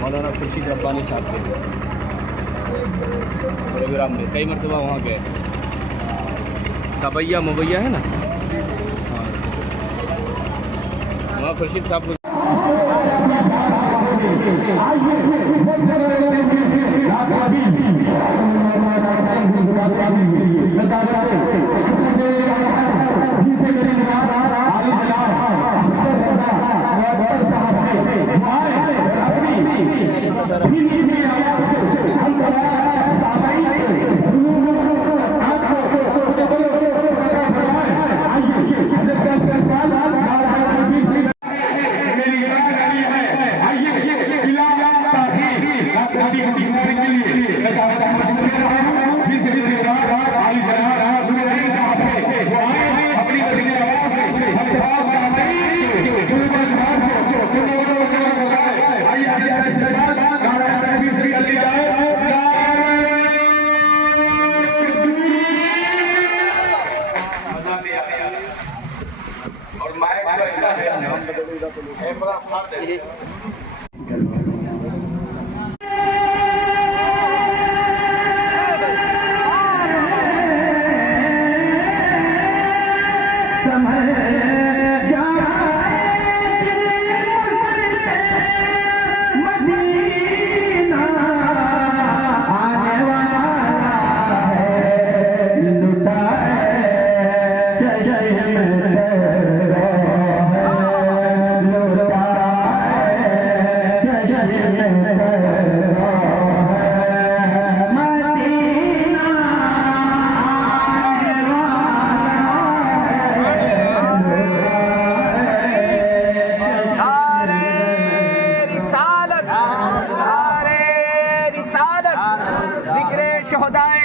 मौलाना खुर्शीद रब्बानी साहब के प्रोग्राम में कई मरतबा वहाँ गए। तबैया मुबैया है ना, वहाँ खुर्शीद साहब को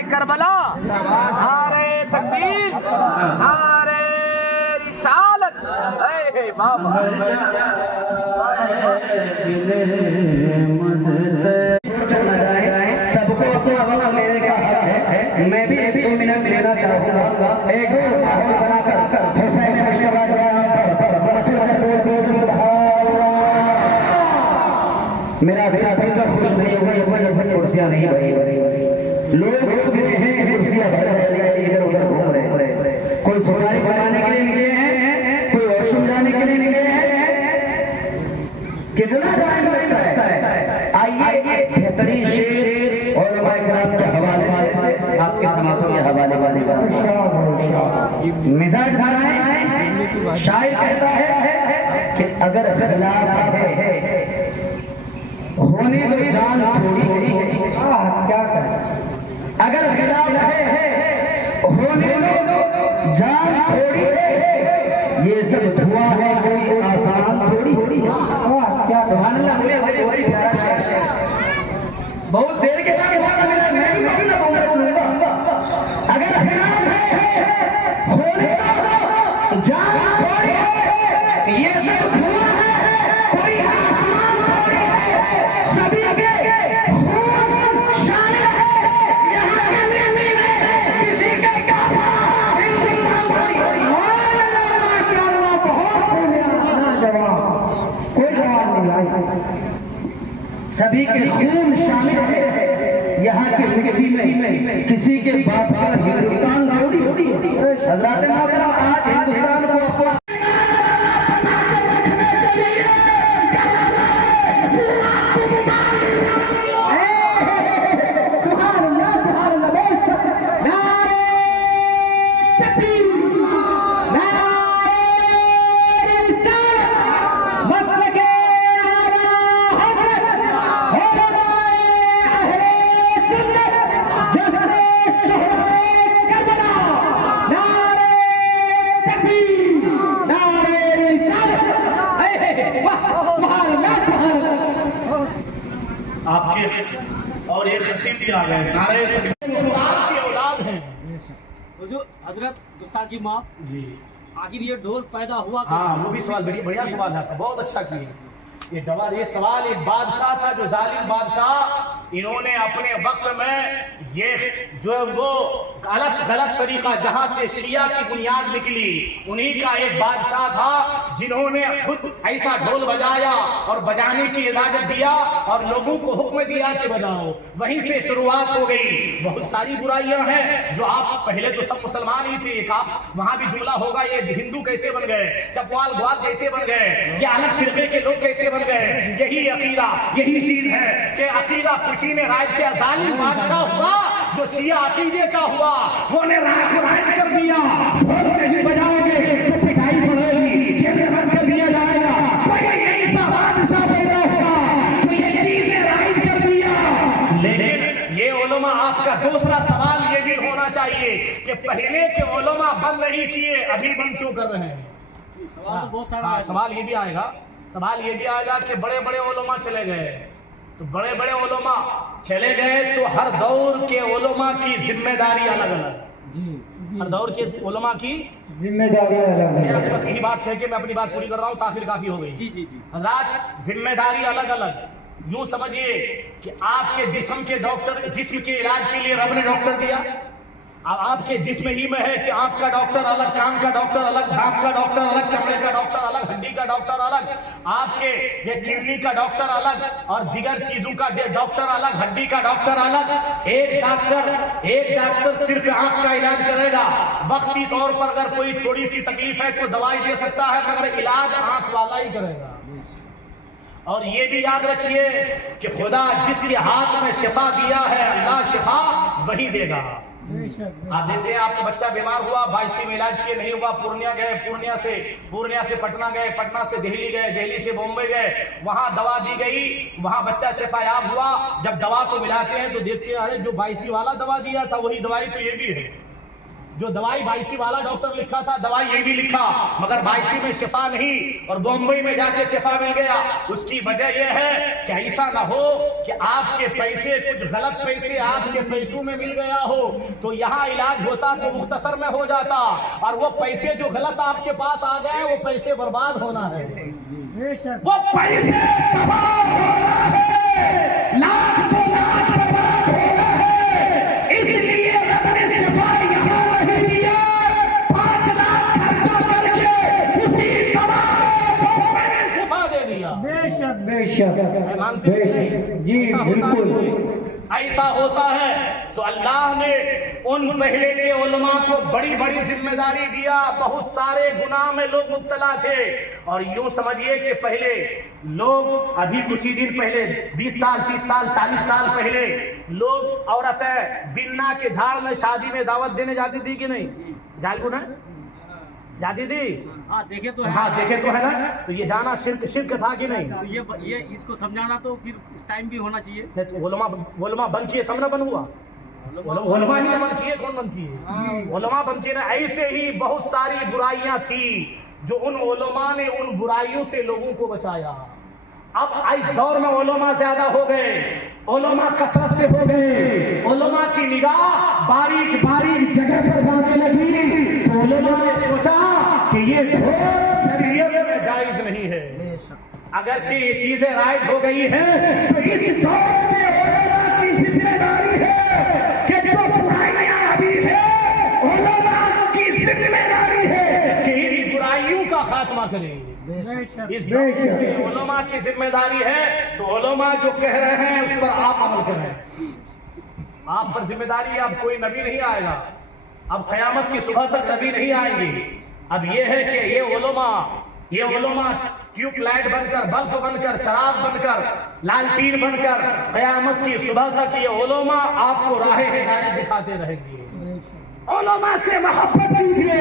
करबला, नारे तकबीर, नारे रिसालत। सबको अपना अपना लेने का हक है। मैं भी 2 मिनट लेना चाहूँगा। एक माहौल बनाकर हुसैन मुश्तबा मेरा दिल तो खुश नहीं हुआ, कुर्सियाँ नहीं भरी। लोग हैं कुर्सियाँ इधर उधर घूम रहे, कोई सुनाई चलाने के लिए निकले हैं, कोई वॉशरूम जाने के लिए निकले हैं। कितना टाइम लगता है? आइए बेहतरीन शेर और के हवाले आपके समासों के हवाले वाले मिजाज खाना है। शायर कहता है कि अगर खिलाफ है होने तो जान थोड़ी, क्या करें? अगर खिलाफ है होने दो जान थोड़ी है, ये सब धुआं है कोई आसान थोड़ी। क्या सुभान अल्लाह, बड़ी प्यारा शेर। बहुत देर के बाद मैं भी ना बोलूंगा। अगर खिलाफ है होने दो जान थोड़ी है, ये सब धुआं है कोई आसान थोड़ी है। सभी के सभी के खून शामिल है यहाँ की मिट्टी में। किसी के बाप का हिंदुस्तान थोड़ी। हज़रात मोहतरम, आज हिंदुस्तान को अपना आपके और एक भी आ गए आपकी औलाद है जो हजरत गुस्ताखी माफ जी। आखिर ये ढोल पैदा हुआ? हाँ, वो भी सवाल बढ़िया सवाल है, बहुत अच्छा किया। ये सवाल एक बादशाह था जो जालिम बादशाह, इन्होंने अपने वक्त में ये जो वो गलत गलत तरीका जहां से शिया की बुनियाद निकली, उन्हीं का एक बादशाह था जिन्होंने खुद ऐसा ढोल बजाया और बजाने की इजाजत दिया और लोगों को हुक्म दिया कि बजाओ। वहीं से शुरुआत हो गई। बहुत सारी बुराइयां हैं जो आप पहले तो सब मुसलमान ही थे। आप वहां भी जुमला होगा, ये हिंदू कैसे बन गए, चपवाल ग्वाल कैसे बन गए, ये अलग फिरके के लोग कैसे बन गए। यही अकीदा, यही चीज है कि अकीदा किसी ने राय किया, जालिम बादशाह हुआ जो शिया अकीदे का हुआ, वो ने राय को राय कर दिया। ढोल नहीं बजाओगे तो पिटाई पड़ेगी, जेल में बंद कर दिया जाएगा। ऐसा बादशाह पैदा हुआ तो ये चीजें राय कर दिया। लेकिन ये उलमा, आपका दूसरा सवाल ये भी होना चाहिए कि पहले के उलमा बंद नहीं किए, अभी बंद क्यों कर रहे हैं? सवाल तो बहुत सारा सवाल ये भी आएगा, सवाल ये भी आएगा कि बड़े बड़े उलमा चले गए, तो बड़े बड़े उलमा चले गए तो हर दौर के उलमा की जिम्मेदारी अलग अलग, हर दौर के उलमा की जिम्मेदारी अलग अलग। बस यही बात है कि मैं अपनी बात पूरी कर रहा हूँ, ताखिर काफी हो गई। जी जी जी, जिम्मेदारी अलग अलग। यूं समझिए कि आपके जिस्म के डॉक्टर, जिस्म के इलाज के लिए रब ने डॉक्टर दिया। अब आपके जिस्म ही में है कि आंख का डॉक्टर अलग, कान का डॉक्टर अलग, दांत का डॉक्टर अलग, चमड़े का डॉक्टर अलग, हड्डी का डॉक्टर अलग, आपके ये किडनी का डॉक्टर अलग और दीगर चीजों का डॉक्टर अलग, हड्डी का डॉक्टर अलग। एक डॉक्टर सिर्फ आंख का इलाज करेगा। वक्ती तौर पर अगर कोई थोड़ी सी तकलीफ है तो दवाई दे सकता है, मगर इलाज आंख वाला ही करेगा। और ये भी याद रखिए कि खुदा जिसके हाथ में शिफा दिया है, अल्लाह शिफा वही देगा। आप देते हैं, आपका बच्चा बीमार हुआ, 22 में इलाज किए नहीं हुआ, पूर्णिया गए, पूर्णिया से पटना गए, पटना से दिल्ली गए, दिल्ली से बॉम्बे गए, वहां दवा दी गई, वहां बच्चा शिफायाब हुआ। जब दवा को मिलाते हैं तो देखते हैं अरे जो 22 वाला दवा दिया था वही दवाई तो ये भी है, जो दवाई 22 वाला डॉक्टर लिखा था दवाई ये भी लिखा, मगर 22 में शिफा नहीं और बॉम्बे में जाके शिफा मिल गया। उसकी वजह यह है कि ऐसा ना हो कि आपके पैसे, कुछ गलत पैसे आपके पैसों में मिल गया हो तो यहाँ इलाज होता तो मुख्तसर में हो जाता, और वो पैसे जो गलत आपके पास आ गए वो पैसे बर्बाद होना है, वो पैसे तबाह होना है, लाख तो लाख बर्बाद होना है। इसलिए रब ने शिफा यहाँ नहीं दिया, 5 लाख खर्चा करके उसी दवा में शिफा दे दिया। बेशक बेशक मानते हैं जी, बिल्कुल ऐसा होता है। तो अल्लाह ने उन पहले के उलमा को बड़ी बड़ी जिम्मेदारी दिया। बहुत सारे गुनाह में लोग मुब्तला थे, और यूं समझिए कि पहले लोग, अभी कुछ ही दिन पहले 20 साल 30 साल 40 साल पहले लोग औरतें बिन्ना के झाड़ में शादी में दावत देने जाती थी कि नहीं? जालू ना जाती थी? हाँ देखे तो है, हाँ देखे तो है ना। तो ये जाना शिर्क था कि नहीं? तो ये इसको समझाना तो फिर टाइम भी होना चाहिए। तो उलमा बन किए तब ना बन हुआ, उलमा ही बन किए, कौन बन किए? उलमा बन किए ना। ऐसे ही बहुत सारी बुराइयां थी जो उन उलमा ने उन बुराइयों से लोगों को बचाया। अब इस दौर में उलमा ज्यादा हो गए, उलमा कसरत से हो गए, उलमा की निगाह बारीक बारीक जगह पर जाने लगी, तो उलमा ने सोचा कि ये शरीयत में जायज नहीं है। अगरचे ये चीजें राइट हो गई है तो इस दौर में उलमा की जिम्मेदारी है कि जो बुराइयां अभी है, उलमा की जिम्मेदारी है कि इन बुराइयों का खात्मा करें। इस उलमा की जिम्मेदारी है, तो उलमा जो कह रहे हैं उस पर आप अमल करें। आप पर जिम्मेदारी, अब कोई नबी नहीं आएगा, अब कयामत की सुबह तक नबी नहीं आएंगे। अब ये है कि ये उलमा ट्यूबलाइट बनकर, बल्ब बनकर, चराग बनकर, लालटीन बनकर कयामत की सुबह तक ये उलमा आपको राह हिदायत दिखाते रहेंगे। उलमा से मोहब्बत कीजिए,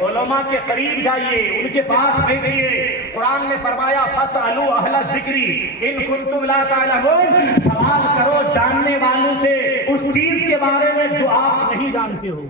उलमा के करीब जाइए, उनके पास बैठिए। कुरान ने फरमाया फसअलू अहला ज़िक्री इन कुंतुम ला तालमून, सवाल करो जानने वालों से उस चीज के बारे में जो आप नहीं जानते हो।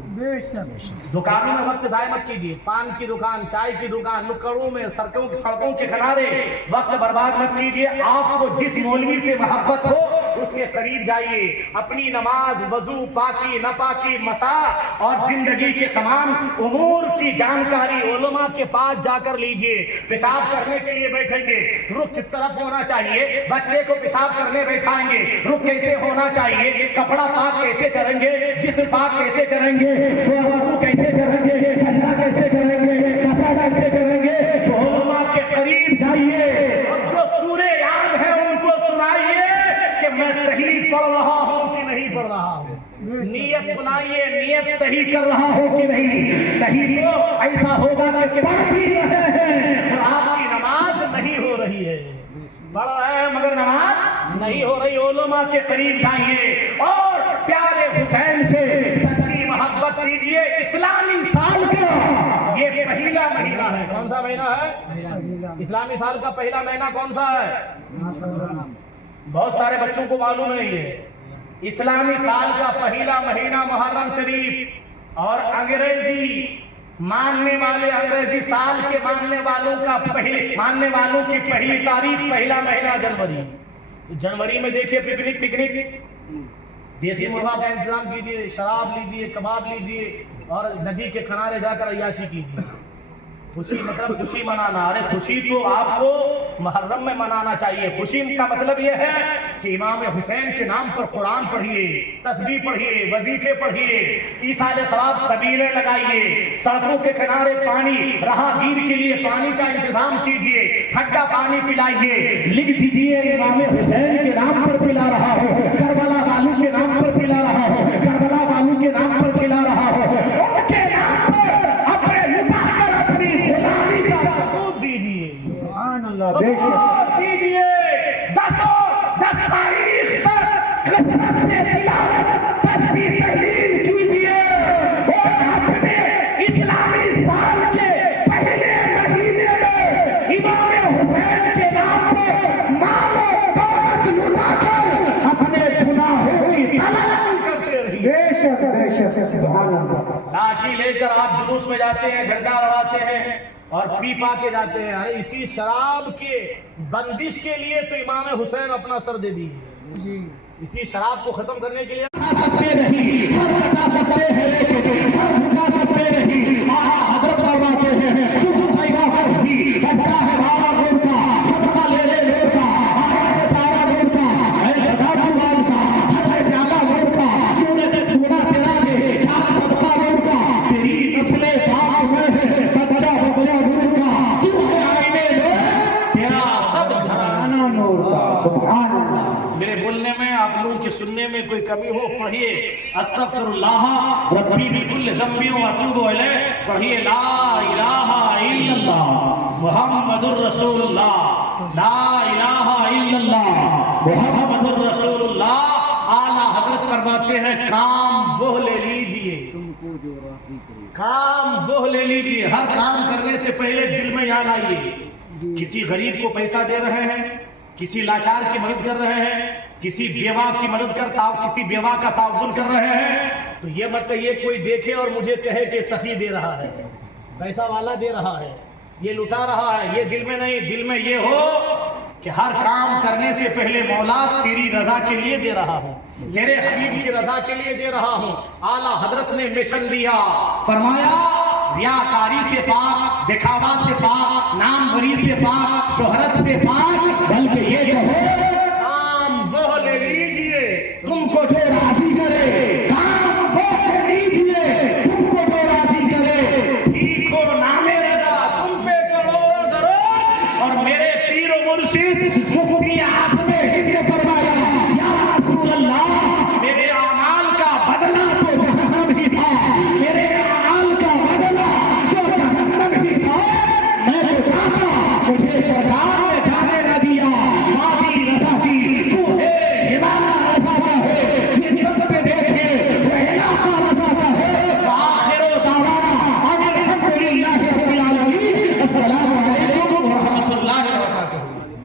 दुकानों में वक्त जाया मत कीजिए, पान की दुकान, चाय की दुकान, नुक्कड़ों में, सड़कों के किनारे वक्त बर्बाद मत कीजिए। आपको जिस मौलवी से मोहब्बत हो उसके करीब जाइए। अपनी नमाज, वजू, पाकी, नापाकी, मसा और जिंदगी के तमाम उमूर की जानकारी उलमा के पास जाकर लीजिए। पेशाब करने के लिए बैठेंगे, रुख किस तरफ होना चाहिए, बच्चे को पेशाब करने बैठाएंगे, रुख कैसे होना चाहिए, कपड़ा पाक कैसे करेंगे, जिस्म पाक कैसे करेंगे, वुज़ू कैसे करेंगे, सजदा कैसे करेंगे, मसा कैसे करेंगे, तो उलमा के करीब जाइए। और जो सूरे याद है उनको सुनाइए कि मैं सही पढ़ रहा हूँ कि नहीं पढ़ रहा हूँ। नियत सुनाइए, नियत सही कर रहा हो कि नहीं तो ऐसा होगा कि पढ़ भी रहे हैं और आपकी नमाज नहीं हो रही है, पढ़ रहे हैं मगर नमाज नहीं हो रही। उलमा के करीब जाइए और प्यारे हुसैन से सच्ची मोहब्बत कीजिए। इस्लामी साल का ये पहला महीना है। कौन सा महीना है? इस्लामी साल का पहला महीना कौन सा है? बहुत सारे बच्चों को मालूम नहीं है। इस्लामी साल का पहला महीना मुहर्रम शरीफ और अंग्रेजी मानने वाले अंग्रेजी साल के मानने वालों की पहली तारीख पहला महीना जनवरी में देखिए पिकनिक देसी मुर्गा का इंतजाम कीजिए, शराब लीजिए, कबाब लीजिए और नदी के किनारे जाकर अय्याशी कीजिए। खुशी मतलब खुशी मनाना। अरे खुशी तो आपको मुहर्रम में मनाना चाहिए। खुशी का मतलब यह है कि इमाम हुसैन के नाम पर कुरान पढ़िए, तस्बीह पढ़िए, वजीफे पढ़िए, ईसाले सवाब सबीले लगाइए, सड़कों के किनारे पानी, राहगीर के लिए पानी का इंतजाम कीजिए, ठंडा पानी पिलाइए, लिख दीजिए इमाम हुसैन के नाम पर पिला रहा हो, करबला वालों के नाम पर पिला रहा हो, करबला वालों के नाम पर पिला रहा हो, उनके नाम पर अपने लुटाकर अपनी गुलामी का सबूत दीजिए। सुभान अल्लाह, बेशक दीजिए। 10 तारीख तक कसरत से तिलावत, तस्बीह, तहलील कीजिए और अपने इस्लामी साल के पहले महीने में इमाम हुसैन के नाम पर मालो दौलत लुटाकर अपने गुनाहों की तलाश करते रहिए। बेशक सुभान अल्लाह। लाठी लेकर आप जुलूस में जाते हैं, झंडा लड़ाते हैं और पी पा के जाते हैं। अरे इसी शराब के बंदिश के लिए तो इमाम हुसैन अपना सर दे दिए। इसी शराब को खत्म करने के लिए मेरे बोलने में, आप लोगों के सुनने में कोई कमी हो, पढ़िए अस्तगफिरुल्लाह रब्बी बिकुल्लि ज़ंबि व अतूबु इलैह, पढ़िए ला इलाहा इल्लल्लाह मुहम्मदुर रसूलुल्लाह, ला इलाहा इल्लल्लाह मुहम्मदुर रसूलुल्लाह। आला हज़रत फरमाते हैं काम वो ले लीजिए, काम वो ले लीजिए। हर काम करने से पहले दिल में याद आइए, किसी गरीब को पैसा दे रहे हैं, किसी लाचार की मदद कर रहे हैं, किसी बेवा की मदद किसी बेवा का ताउन कर रहे हैं, तो ये मत कहिए कोई देखे और मुझे कहे कि सखी दे रहा है, पैसा वाला दे रहा है, ये लुटा रहा है। ये दिल में नहीं, दिल में ये हो कि हर काम करने से पहले मौला तेरी रजा के लिए दे रहा हूँ, तेरे हबीब की रजा के लिए दे रहा हूँ। आला हजरत ने मिशन दिया, फरमाया रियाकारी से पाक, दिखावा से पाक, नामवरी से पाक, शोहरत से पाक, बल्कि ये जो है